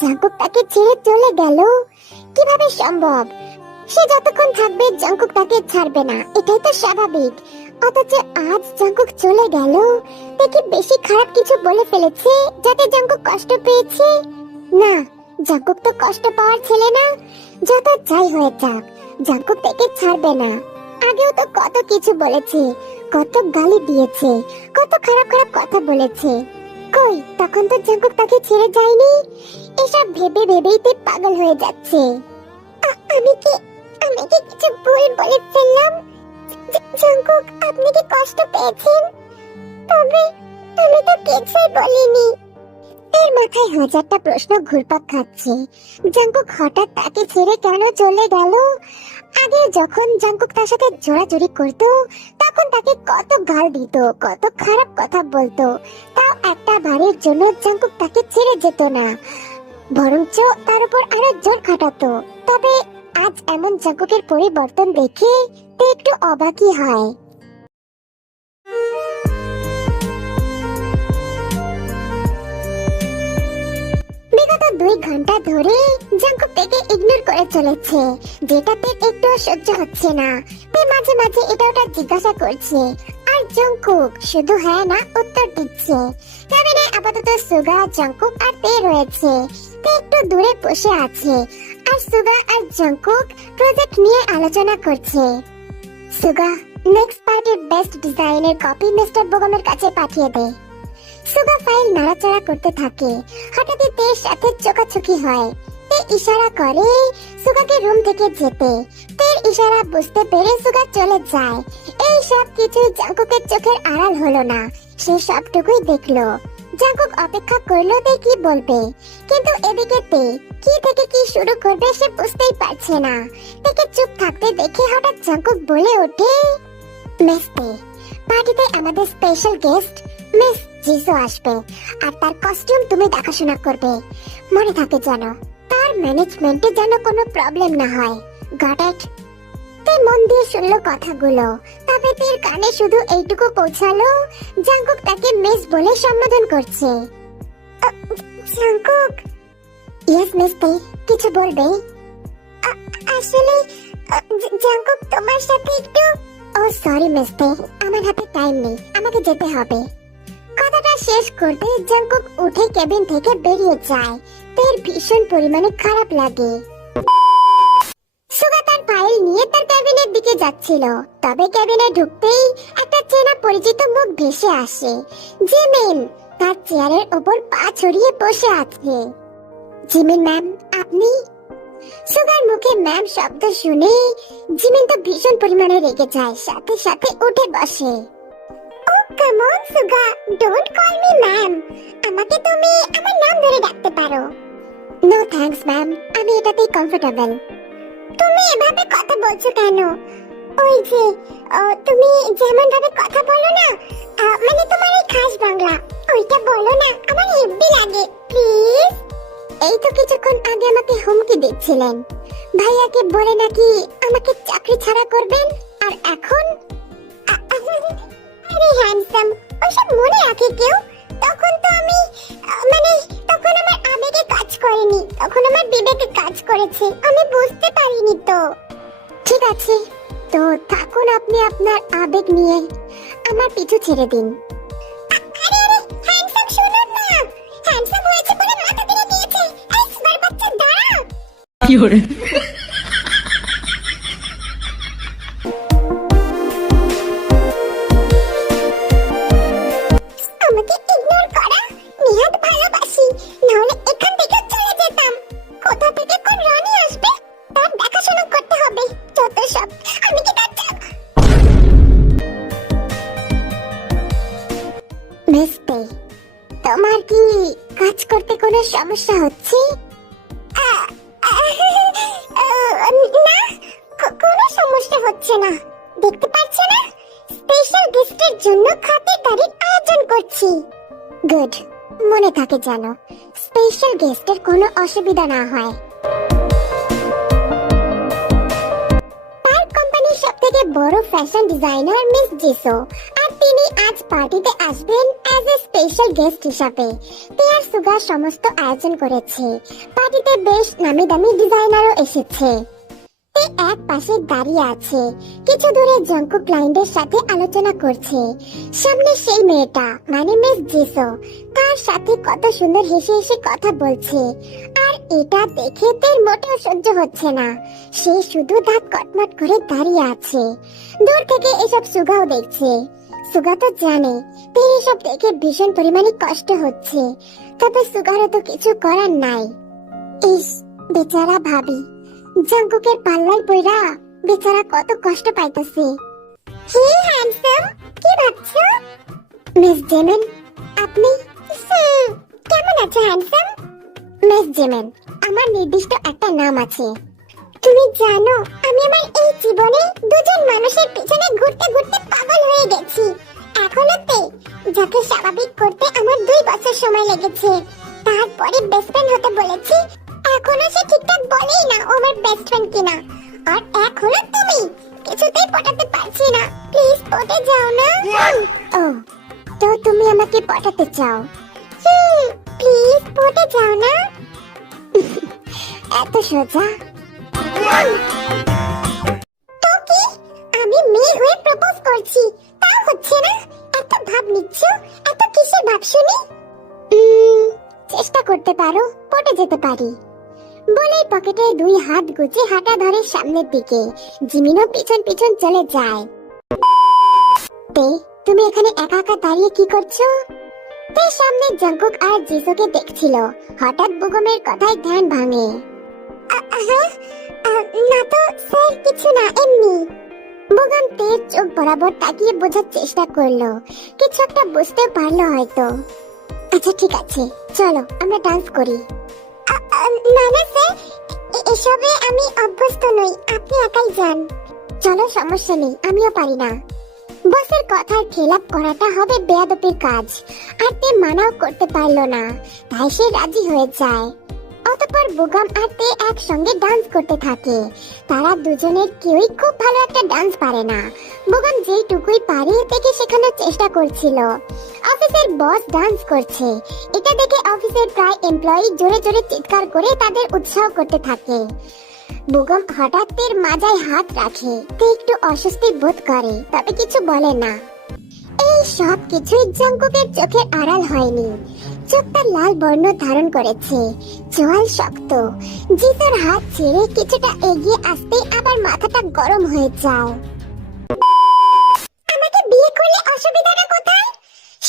জাঙ্কুক তাকে ছেড়ে চলে গেল, কিভাবে সম্ভব? সে যতক্ষণ থাকবে জাঙ্কুক তাকে ছাড়বে না, এটাই তো স্বাভাবিক। অথচ আজ জাঙ্কুক চলে গেল। তে কি বেশি খারাপ কিছু বলে ফেলেছে যাতে জাঙ্কুক কষ্ট পেয়েছে? না, জাঙ্কুক তো কষ্ট পাওয়ার ছেলে না। যত যাই হয়ে যাক, জাঙ্কুক তাকে ছাড়বে না। আগেও তো কত কিছু বলেছে, কত গালি দিয়েছে, কত খারাপ খারাপ কথা বলেছে। কই, তখন তো জাঙ্কুক তাকে ছেড়ে যায়নি। এসব ভেবে ভেবেই তে পাগল হয়ে যাচ্ছে। আমি কি কিছু ভুল বলে ফেললাম? জাঙ্কুক, আপনি কি কষ্ট পেয়েছেন? তবে আমি তো কিছুই বলিনি। এর মাথায় হাজারটা প্রশ্ন ঘুরপাক খাচ্ছে। জাঙ্কুক হঠাৎ তাকে ছেড়ে কেন চলে গেল? আগে যখন জাঙ্কুক তার সাথে জোড়াজুড়ি করতো, তখন তাকে কত গাল দিত, কত খারাপ কথা বলতো। তাও একটা বারের জন্য জাঙ্কুক তাকে ছেড়ে যেত না, বরঞ্চ তার উপর আরো জোর খাটাতো। তবে আজ এমন জাঙ্কুকের পরিবর্তন দেখে তে একটু অবাকই হয়। বিগত 2 ঘন্টা ধরে জাঙ্কুক তাকে ইগনোর করে চলেছে, যেটাতে একটু সহ্য হচ্ছে না। তে মাঝে মাঝে এটা ওটা জিজ্ঞাসা করছে, আর জাঙ্কুক শুধু হ্যাঁ না উত্তর দিচ্ছে। কেবিনে আপাতত সুগা, জাঙ্কুক আর তে রয়েছে। তে একটু দূরে বসে আছে, আর সুগা আর জাঙ্কুক প্রজেক্ট নিয়ে আলোচনা করছে। সুগা, নেক্সট পার্টির বেস্ট ডিজাইনের কপি মিস্টার বোগামের কাছে পাঠিয়ে দে। সুগা ফাইল নাড়াচাড়া করতে থাকে। হঠাৎই তের সাথে চোখাচোখি হয়। তে ইশারা করে সুগাকে রুম থেকে যেতে। তের ইশারা বুঝতে পেরে সুগা চলে যায়। এই সব কিছু জাঙ্কুকের চোখের আড়াল হলো না, সে সবটুকুই দেখলো। জাঙ্কুক অপেক্ষা করলো তে কি বলবে, কিন্তু এদিকে তে কি থেকে কি শুরু করবে সে বুঝতেই পারছে না। তেকে চুপ থাকতে দেখে হঠাৎ জাঙ্কুক বলে ওঠে, মিস তে, পার্টিতে আমাদের স্পেশাল গেস্ট মিস জিজু আসবে, আর তার কস্টিউম তুমি দেখাশোনা করবে। মনে থাকে যেন তার ম্যানেজমেন্টে যেন কোনো প্রবলেম না হয়। Got it? তে মন দিয়ে শুনলো কথাগুলো, তবে তের কানে শুধু এইটুকু পৌঁছালো, জাঙ্কুক তাকে মিস বলে সম্বোধন করছে। জাঙ্কুক? ইয়েস মিস তে, কিছু বলবে? আসলে জাঙ্কুক তোমার সাথে একটু। ও সরি মিস তে, আমার হাতে টাইম নেই, আমাকে যেতে হবে। কথাটা কথা শেষ করতে জাংকুক উঠে কেবিন থেকে বেরিয়ে যায়। তার ভীষণ পরিমাণে খারাপ লাগে। সুগা তার ফাইল নিয়ে তার ক্যাবিনের দিকে যাচ্ছিল, তবে ক্যাবিনে ঢুকতেই একটা চেনা পরিচিত মুখ ভেসে আসে। জিমিন তার চেয়ারের ওপর পা ছড়িয়ে বসে আছে। জিমিন ম্যাম, আপনি? সুগার মুখে ম্যাম শব্দ শুনে জিমিন তো ভীষণ পরিমাণে রেগে যায়, সাথে সাথে উঠে বসে। Oh come on Suga, don't call me ma'am, আমাকে তুমি আমার নাম ধরে ডাকতে পারো। নো থ্যাঙ্কস ম্যাম, আমি এটাতেই কমফোর্টেবল। তুমি এভাবে কথা বলছো কেন? ওই যে তুমি যেমন ভাবে কথা বলো না, মানে তোমার এই খাস বাংলা, ওইটা বলো না, আমার হেব্বি লাগে প্লিজ। এই তো কিছুক্ষণ আগে আমাকে হুমকি দিচ্ছিলেন, ভাইয়াকে বলে নাকি আমাকে চাকরি ছাড়া করবেন, আর এখন? আরে হ্যান্ডসাম, ওইসব মনে রাখে কেউ? তখন তো আমি মানে তখন আমার আবেগে কাজ করেনি, তখন আমার বিবেকে কাজ করেছে, আমি বুঝতে পারিনি তো। ঠিক আছে, তো থাকুন আপনি আপনার আবেগ নিয়ে, আমার পিছু ছেড়ে দিন। আরে আরে হ্যান্ডসাম, শুনুন না, হ্যান্ডসাম হয়েছে বলে মাথা ধরে নিয়েছে, এই সুগার বাচ্চা দাঁড়া। কি হরে আমাকে ইগনোর করা নিহাত ভালোবাসি, নাহলে এখান থেকে চলে যেতাম। কোথা থেকে কোন রানী আসবে তার দেখাশোনা করতে হবে, যত সব। আমি কি তার মিস্তে, তোমার কি কাজ করতে কোনো সমস্যা হচ্ছে? না, কোনো সমস্যা হচ্ছে না, দেখতে পাচ্ছ না, স্পেশাল গেস্টের জন্য খাতিরদারির আয়োজন করছি। গুড, মনে থাকে জানো, স্পেশাল গেস্টের কোনো অসুবিধা না হয়। তার কোম্পানির সবথেকে বড় ফ্যাশন ডিজাইনার মিস জিসো, আর তিনি আজ পার্টিতে আসবেন অ্যাজ এ স্পেশাল গেস্ট হিসাবে। তিয়ার সুগার সমস্ত আয়োজন করেছে, পার্টিতে বেশ নামি দামি ডিজাইনারও এসেছে। তে এক পাশে দাঁড়িয়ে আছে, কিছু দূরে জাংকুক ক্লায়েন্টের সাথে আলোচনা করছে। সামনে সেই মেয়েটা মানে মিস জিসো, তার সাথে কত সুন্দর হেসে হেসে কথা বলছে। আর এটা দেখে তের মোটেও সহ্য হচ্ছে না, সে শুধু দাঁত কটমট করে দাঁড়িয়ে আছে। দূর থেকে এসব সুগাও দেখছে। সুগা তো জানে তের এসব দেখে ভীষণ পরিমাণে কষ্ট হচ্ছে, তবে সুগারও তো কিছু করার নাই। ইস, বেচারা ভাবি, জাংকুকের পাল্লায় পড়া বেচারা কত কষ্ট পাইতেছে। হে হ্যান্ডসাম, কি ভাবছো? মিস জেমেন, আপনি কেমন আছো হ্যান্ডসাম? মিস জেমেন, আমার নির্দিষ্ট একটা নাম আছে। তুমি জানো আমি আমার এই জীবনে দুজন মানুষের পিছনে ঘুরতে ঘুরতে পাগল হয়ে গেছি। এখনো যাকে স্বাভাবিক করতে আমার 2 বছর সময় লেগেছে। তারপরে বেস্ট ফ্রেন্ড হতে বলেছি, এখনো সে ঠিকঠাক বলেই না ও আমার বেস্ট ফ্রেন্ড কিনা। আর এক হলো তুমি, কিছুতেই পটাতে পারছি না, প্লিজ পটে যাও না। ও, তো তুমি আমাকে পটাতে চাও? প্লিজ পটে যাও না। এত সোজা? তো কি আমি মেয়ে হয়ে প্রপোজ করছি, তা হচ্ছে না? এত ভাব নিচ্ছ, এত কিসের ভাব শুনি? চেষ্টা করতে পারো, পটে যেতে পারি। বলেই পকেটে 2 হাত গুজে হাঁটা ধরে সামনের দিকে। জিমিনও পিছন পিছন চলে যায়। তে, তুমি এখানে একা একা দাঁড়িয়ে কি করছো? তে সামনে জাংকুক আর জিসোকে দেখছিল, হঠাৎ বুগমের কথায় ধ্যান ভাঙে। না তো স্যার, কিছু না, এমনি। বুগম তের চোখ বরাবর তাকিয়ে বোঝার চেষ্টা করলো, কিছু একটা বুঝতে পারলো হয়তো। আচ্ছা ঠিক আছে, চলো আমরা ডান্স করি। না না স্যার, এসবে আমি অভ্যস্ত নই, আপনি একাই যান। চলো, সমস্যা নেই, আমিও পারি না। বসের কথার খেলাপ করাটা হবে বেয়াদবির কাজ, আর তে মানাও করতে পারলো না, তাই সে রাজি হয়ে যায়। অতঃপর বুগম আর তে একসঙ্গে ডান্স করতে থাকে। তারা দুজনের কেউই খুব ভালো একটা ডান্স পারে না। বুগম যেইটুকুই পারে তেকে শেখানোর চেষ্টা করছিল। অফিসের বস ডান্স করছে, এটা দেখে অফিসের প্রায় এমপ্লয়ি জোরে জোরে চিৎকার করে তাদের উৎসাহ করতে থাকে। বুগম হঠাৎ তের মাজায় হাত রাখে, তে একটু অস্বস্তি বোধ করে, তবে কিছু বলে না। এই সব কিছুই জাঙ্কুকের চোখের আড়াল হয়নি। চোখটা লাল বর্ণ ধারণ করেছে, চোয়াল শক্ত। জিসুর হাত ছেড়ে কিছুটা এগিয়ে আসতেই আবার মাথাটা গরম হয়ে যায়। আমাকে বিয়ে করলে অসুবিধাটা কোথায়?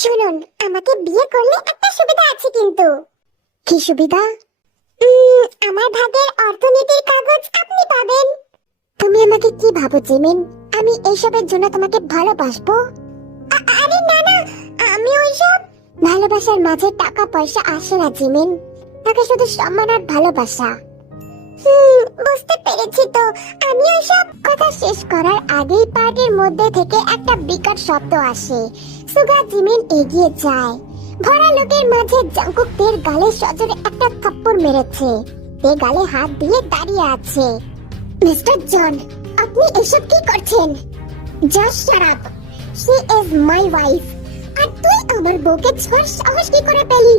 শুনুন, আমাকে বিয়ে করলে একটা সুবিধা আছে কিন্তু। কি সুবিধা? আমার ভাগের অর্থনীতির কাগজ আপনি পাবেন। তুমি আমাকে কি ভাবো জিমিন? আমি এইসবের জন্য তোমাকে ভালোবাসবো? আরে না না, আমি ওইসব ভালোবাসার মাঝে টাকা পয়সা আসে না জিমিন, তাকে শুধু সম্মান আর ভালোবাসা। বুঝতে পেরেছি তো। আমি ওইসব কথা শেষ করার আগেই পার্টির মধ্যে থেকে একটা বিকট শব্দ আসে। সুগা জিমিন এগিয়ে যায়। ভরা লোকের মাঝে জাঙ্কুক তের গালে সজোরে একটা থাপ্পড় মেরেছে। তে গালে হাত দিয়ে দাঁড়িয়ে আছে। মিস্টার জন, আপনি এসব কি করছেন? Just shut up. She is my wife. আর তুই আমার বউকে ছোঁয়ার সাহস কি করে পেলি?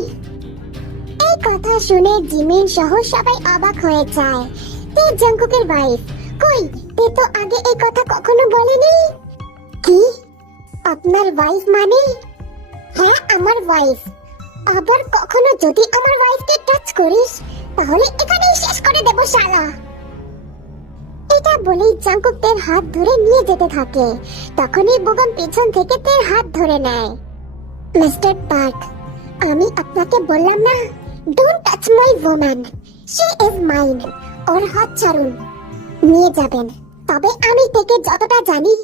এই কথা শুনে জিমিন সহ সবাই অবাক হয়ে যায়। তে জাঙ্কুকের ওয়াইফ। কই, তে তো আগে এই কথা কখনো বলেনি। কি? আপনার ওয়াইফ মানে? হ্যাঁ, আমার ওয়াইফ। আবার কখনো যদি আমার ওয়াইফকে টাচ করিস তাহলে এখানেই শেষ করে দেব শালা। এটা বলেই জাঙ্কুক তের হাত ধরে নিয়ে যেতে থাকে। তখনই বুগম পিছন থেকে তের হাত ধরে নেয়। মিস্টার পার্ক, আমি আপনাকে বললাম না, don't touch my woman, she is mine. ওর হাত ছাড়ুন। নিয়ে যাবেন, তবে আমি থেকে যতটা জানি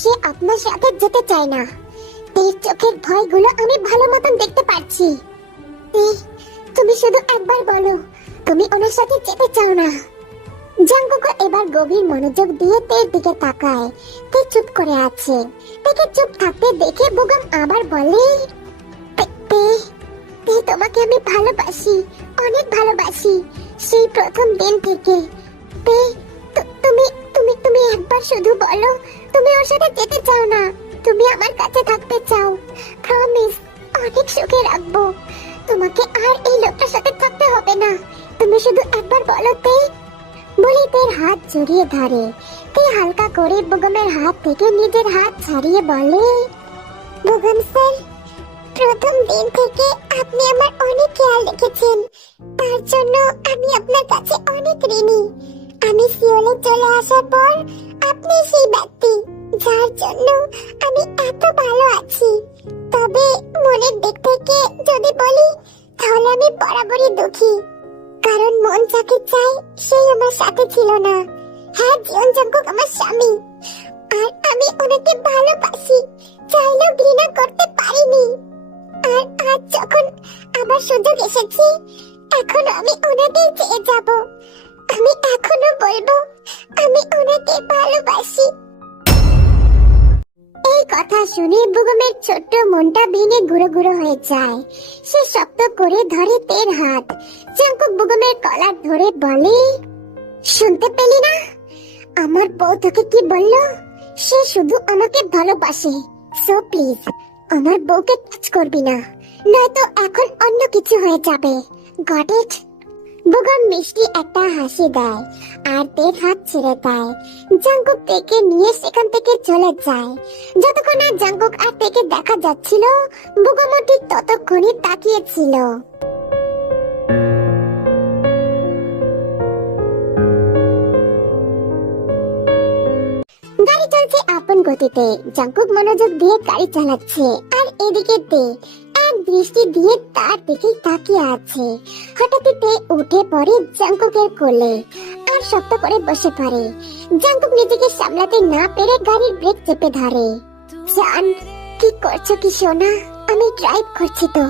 সে আপনার সাথে যেতে চায় না। তের চোখের ভয়গুলো আমি ভালো মতন দেখতে পাচ্ছি। তুমি শুধু একবার বলো তুমি ওনার সাথে যেতে চাও না। জাঙ্কুক এবার গভীর মনোযোগ দিয়ে তের দিকে তাকায়। তে চুপ করে আছে। তাকে চুপ থাকতে দেখে বুগম আবার বলে, তে তোমাকে আমি ভালোবাসি, অনেক ভালোবাসি, সেই প্রথম দিন থেকে। তে তুমি তুমি তুমি একবার শুধু বলো তুমি ওর সাথে যেতে চাও না, তুমি আমার কাছে থাকতে চাও। প্রমিস, অনেক সুখে রাখবো তোমাকে, আর এই লোকটার সাথে থাকতে হবে না। তুমি শুধু একবার বলো তে। বলে তের হাত জড়িয়ে ধরে। তে হালকা করে বুগমের হাত থেকে নিজের হাত ছাড়িয়ে বলে, বুগম স্যার, প্রথম দিন থেকে আপনি আমার অনেক খেয়াল রেখেছেন, তার জন্য আমি আপনার কাছে অনেক ঋণী। আমি সিওলে চলে আসার পর আপনি সেই ব্যক্তি যার জন্য আমি এত ভালো আছি। তবে মনের দিক থেকে যদি বলি তাহলে আমি বরাবরই দুঃখী, কারণ মন যাকে চাই সেই আমার সাথে ছিল না। হ্যাঁ, জিয়ন জাঙ্কুক আমার স্বামী, আর আমি ওনাকে ভালোবাসি, চাইলেও ঘৃণা করতে পারিনি। আর আজ যখন আবার সুযোগ এসেছে, এখন আমি ওনাকেই চেয়ে যাব। আমি এখনো বলবো আমি ওনাকে ভালোবাসি। এই কথা শুনে বুগমের ছোট্ট মনটা ভেঙে গুঁড়ো গুঁড়ো হয়ে যায়। সে শক্ত করে ধরে তের হাত। জাঙ্কুক বুগমের কলার ধরে বলে, শুনতে পেলি না? আমার বউ তোকে কি বললো? সে শুধু আমাকে ভালোবাসে। সো প্লিজ আমার বউকে টাচ করবি না, নয়তো এখন অন্য কিছু হয়ে যাবে। Got it? বুগম মিষ্টি একটা হাসি দেয় আর তের হাত ছেড়ে দেয়। জাঙ্কুক তেকে নিয়ে সেখান থেকে চলে যায়। যতক্ষণ না জাঙ্কুক আর তেকে দেখা যাচ্ছিল, বুগমও ঠিক ততক্ষণই তাকিয়েছিল। গাড়ি চলছে আপন গতিতে। জাঙ্কুক মনোযোগ দিয়ে গাড়ি চালাচ্ছে, আর এদিকে তে এক দৃষ্টি দিয়ে তার দিকে তাকিয়ে আছে। হঠাৎ তে উঠে পড়ে জাঙ্কুকের কোলে আর শক্ত করে বসে পড়ে। জাঙ্কুক নিজেকে সামলাতে না পেরে গাড়ির ব্রেক চেপে ধরে। জান, কি করছো কি সোনা? আমি ড্রাইভ করছি তো।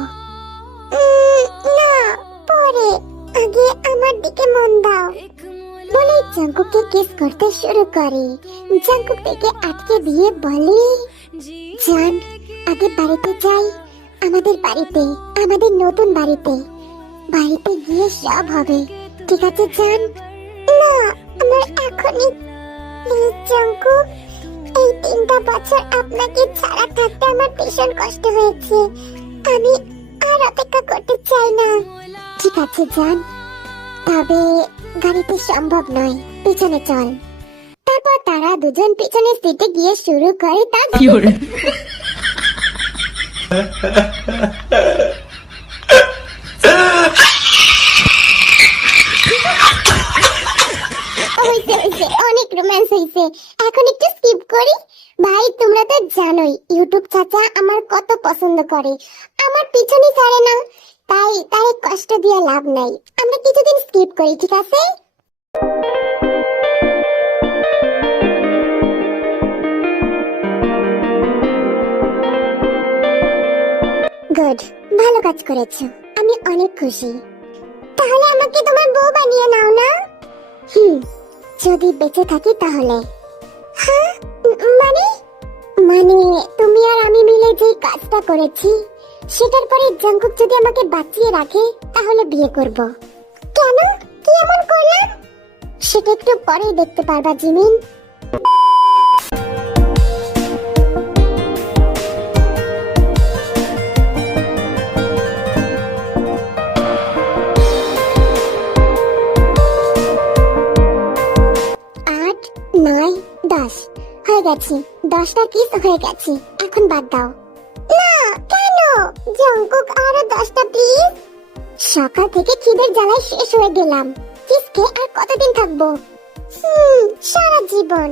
না, পরে, আগে আমার দিকে মন দাও। বলে জাঙ্কুককে কিস করতে শুরু করে। জাঙ্কুক থেকে আটকে দিয়ে বলে, জান, আগে বাড়িতে যাই, আমাদের বাড়িতে, আমাদের নতুন বাড়িতে। বাড়িতে গিয়ে সব হবে, ঠিক আছে জান? না, আমার এখনই। প্লিজ জাঙ্কুক, এই 3টা বছর আপনাকে ছাড়া থাকতে আমার ভীষণ কষ্ট হয়েছে। আমি আর অপেক্ষা করতে চাই না। ঠিক আছে জান, তবে গাড়িতে সম্ভব নয়, পিছনে চল। তারপর তারা দুজন পিছনের সিটে গিয়ে শুরু করে তার হইছে অনেক রোম্যান্স হইছে, এখন একটু স্কিপ করি। ভাই তোমরা তো জানোই ইউটিউব চাচা আমার কত পছন্দ করে, আমার পিছনে ছাড়ে না, তাই তাই কষ্ট দিয়ে লাভ নাই। আমরা কিছুদিন স্কিপ করি, ঠিক আছে? গুড, ভালো কাজ করেছো, আমি অনেক খুশি। তাহলে আমাকে তোমার বউ বানিয়ে নাও না? যদি বেঁচে থাকি তাহলে। হ্যাঁ, মানে মানে তুমি আর আমি মিলে যে কাজটা করেছি সেটার পরে জাঙ্কুক যদি আমাকে বাঁচিয়ে রাখে তাহলে বিয়ে করব। কেন, কি এমন করলাম সেটা একটু পরেই দেখতে পারবা জিমিন। আট, 9, 10 হয়ে গেছে, 10টা কিস হয়ে গেছে, এখন বাদ দাও। না কেন জাঙ্কুক, আরো 10টা প্লিজ। সকাল থেকে খিদের জ্বালায় শেষ হয়ে গেলাম, কিসকে আর কতদিন থাকবো? সারা জীবন।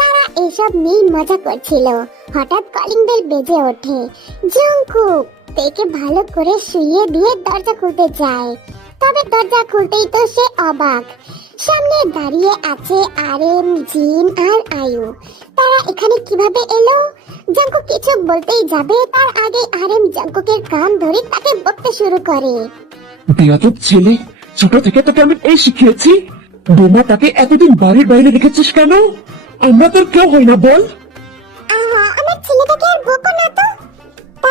তারা এসব নিয়ে মজা করছিল, হঠাৎ কলিং বেল বেজে ওঠে। জাঙ্কুক দেখে ভালো করে শুয়ে দিয়ে দরজা খুলতে যায়, তবে দরজা খুলতেই তো সে অবাক। সামনে দাঁড়িয়ে আছে আরএম, জিন আর আয়ু। তারা এখানে কিভাবে এলো? জাঙ্কুক কিছু বলতেই যাবে তার আগে আরএম জাঙ্কুকের কান ধরে তাকে বকতে শুরু করে। বেয়াদব ছেলে, ছোট থেকে তোকে আমি এই শিখিয়েছি, বোমা তাকে এতদিন বাড়ির বাইরে রেখেছিস কেন? আমরা তোর কেউ হই না বল? আহা, আমার ছেলেটাকে আর বকো না তো। তা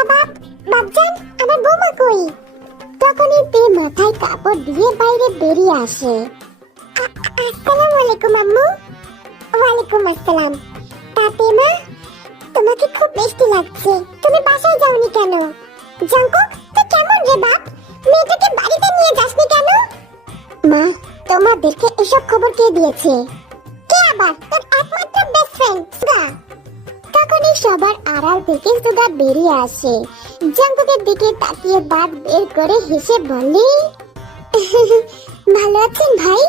বাপজান, আমার বৌমা কই? তখনই তে মাথায় কাপড় দিয়ে বাইরে বেরিয়ে আসে। আসসালামু আলাইকুম আম্মু। ওয়ালাইকুম আসসালাম। তাতে মা, তোমাকে খুব মিষ্টি লাগছে, তুমি বাসায় যাওনি কেন? জাঙ্কুক তো কেমন রে বাপ, মেয়েটাকে বাড়িতে নিয়ে যাসনি কেন? মা, তোমাদেরকে এসব খবর কে দিয়েছে? কে আবার? তোর একমাত্র বেস্ট ফ্রেন্ড সুগা। তখনই সবার আড়াল থেকে সুগা বেরিয়ে আসে, জাঙ্কুকের দিকে তাকিয়ে দাঁত বের করে হেসে বলে, ভালো আছেন ভাই?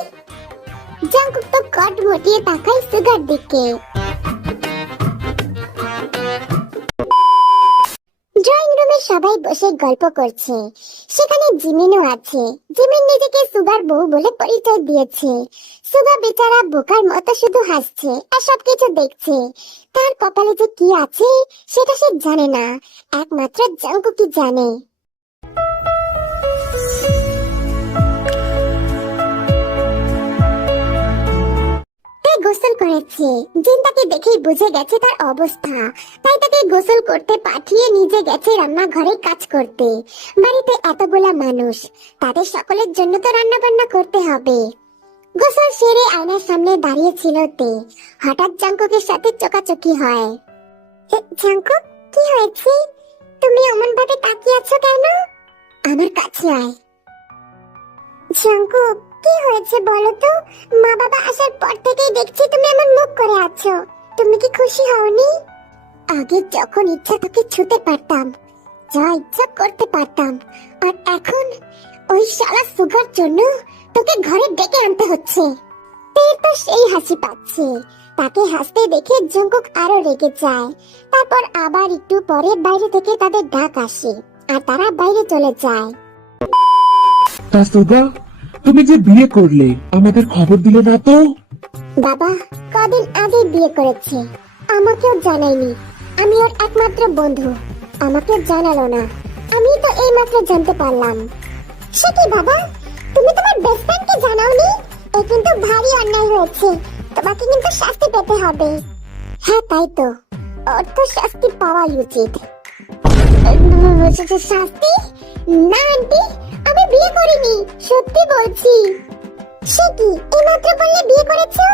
জাঙ্কুক তো কট মটিয়ে তাকায় সুগার দিকে। ড্রয়িং রুমে সবাই বসে গল্প করছে, সেখানে জিমিনও আছে। জিমিন নিজেকে সুগার বউ বলে পরিচয় দিয়েছে। সুগা বেচারা বোকার মতো শুধু হাসছে আর সবকিছু দেখছে। তার কপালে যে কি আছে সেটা সে জানে না, একমাত্র জাঙ্কুকই জানে। গোসল করেছে, জিন তাকে দেখেই বুঝে গেছে তার অবস্থা, তাই তাকে গোসল করতে পাঠিয়ে নিজে গেছে রান্নাঘরে কাজ করতে। বাড়িতে এতগুলা মানুষ, তাদের সকলের জন্য তো রান্না বান্না করতে হবে। গোসল সেরে আয়নার সামনে দাঁড়িয়ে ছিল তে, হঠাৎ জাঙ্কুকের সাথে চোকাচোকি হয়। জাঙ্কুক, কি হয়েছে? তুমি অমন ভাবে তাকিয়ে আছো কেন? আমার কাছে আয়। জাঙ্কুক, কি হয়েছে বলো তো? মা বাবা আসার পর থেকেই দেখছি তুমি এমন মুখ করে আছো, তুমি কি খুশি হওনি? আগে যখন ইচ্ছা তোকে ছুতে পারতাম, যা ইচ্ছা করতে পারতাম, আর এখন ওই শালা সুগার জন্য তোকে ঘরে ডেকে আনতে হচ্ছে। তের তো সেই হাসি পাচ্ছে, তাকে হাসতে দেখে জাঙ্কুক আরো রেগে যায়। তারপর আবার একটু পরে বাইরে থেকে তাদের ডাক আসে আর তারা বাইরে চলে যায়। তা সুগা, তুমি যে বিয়ে করলে আমাদের খবর দিলে না তো? বাবা কদিন আগে বিয়ে করেছে, আমাকেও জানায়নি। আমি ওর একমাত্র বন্ধু, আমাকে জানালো না, আমি তো এই মাত্র জানতে পারলাম। সে কি বাবা, তুমি তোমার বেস্ট ফ্রেন্ডকে জানাওনি? এ কিন্তু ভারী অন্যায় হয়েছে, তোমাকে কিন্তু শাস্তি পেতে হবে। হ্যাঁ তাই তো, ওর তো শাস্তি পাওয়াই উচিত। শাস্তি? না আন্টি, আমি বিয়ে করিনি, সত্যি বলছি। সে কি, এইমাত্র বললে বিয়ে করেছো?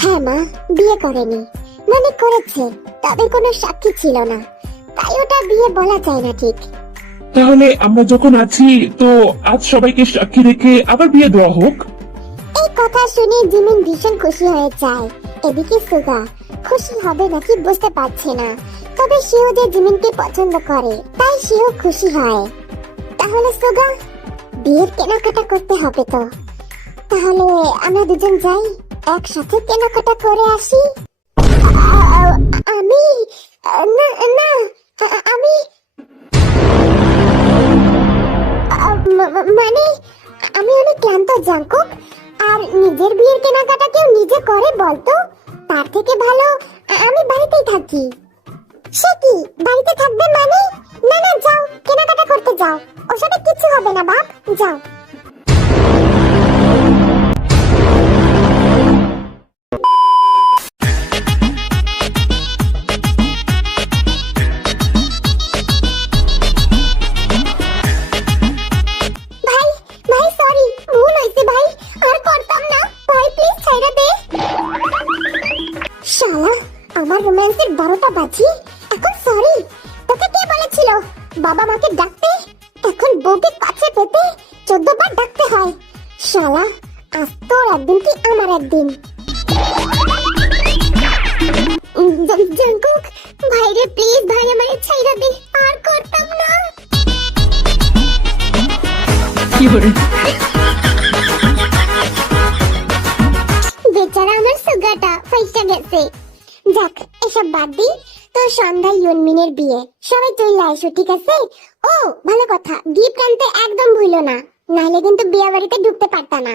হ্যাঁ মা, বিয়ে করেনি, মানে করেছে, তবে কোনো সাক্ষী ছিল না, তাই ওটা বিয়ে বলা যায় না। ঠিক, তাহলে আমরা যখন আছি তো আজ সবাইকে সাক্ষী রেখে আবার বিয়ে দেওয়া হোক। এই কথা শুনে জিমিন ভীষণ খুশি হয়ে যায়। এদিকে সুগা খুশি হবে নাকি বুঝতে পারছে না, তবে সেও যে জিমিনকে পছন্দ করে তাই সেও খুশি হয়। তাহলে সুগা, বিয়ের কেনাকাটা করতে হবে তো। তাহলে আমরা দুজন যাই, একসাথে কেনাকাটা করে আসি। আমি না না আমি মানে আমি অনেক ক্লান্ত জাঙ্কুক। আর নিজের বিয়ের কেনাকাটা কেউ নিজে করে বলতো? তার থেকে ভালো আমি বাড়িতেই থাকি। সে কি বাড়িতে থাকবে মানে? না না, যাও কেনাকাটা করতে যাও, ওসবে কিছু হবে না বাপ, যাও। ভাই ভাই সরি, ভুল হয়েছে ভাই, আর করতাম না ভাই, প্লিজ ছেড়ে দে। শালা, আমার রোম্যান্সের 12টা বাজি, এখন সরি? তোকে কে বলেছিল বাবা মাকে ডাকতে? এখন বউকে কাছে পেতে 14 বার ডাকতে হয়। শালা, আজ তোর একদিন কি আমার একদিন। জাঙ্কুক ভাই রে, প্লিজ ভাই আমারে ছেড়ে দে, আর করতাম না। বেচারা আমার সুগাটা পয়সা গেছে। যাক, এসব বাদ দি, তো সন্ধ্যায় ইউনমিনের বিয়ে, সবাই চলে আসো, ঠিক আছে? ও ভালো কথা, গিফট আনতে একদম ভুলো না, নাহলে কিন্তু বিয়ে বাড়িতে ঢুকতে পারতা না।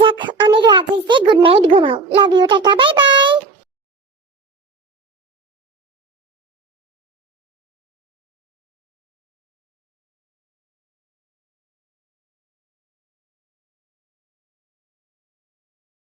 যাক, অনেক রাত হয়েছে, গুড নাইট, ঘুমাও, love you, tata, bye by.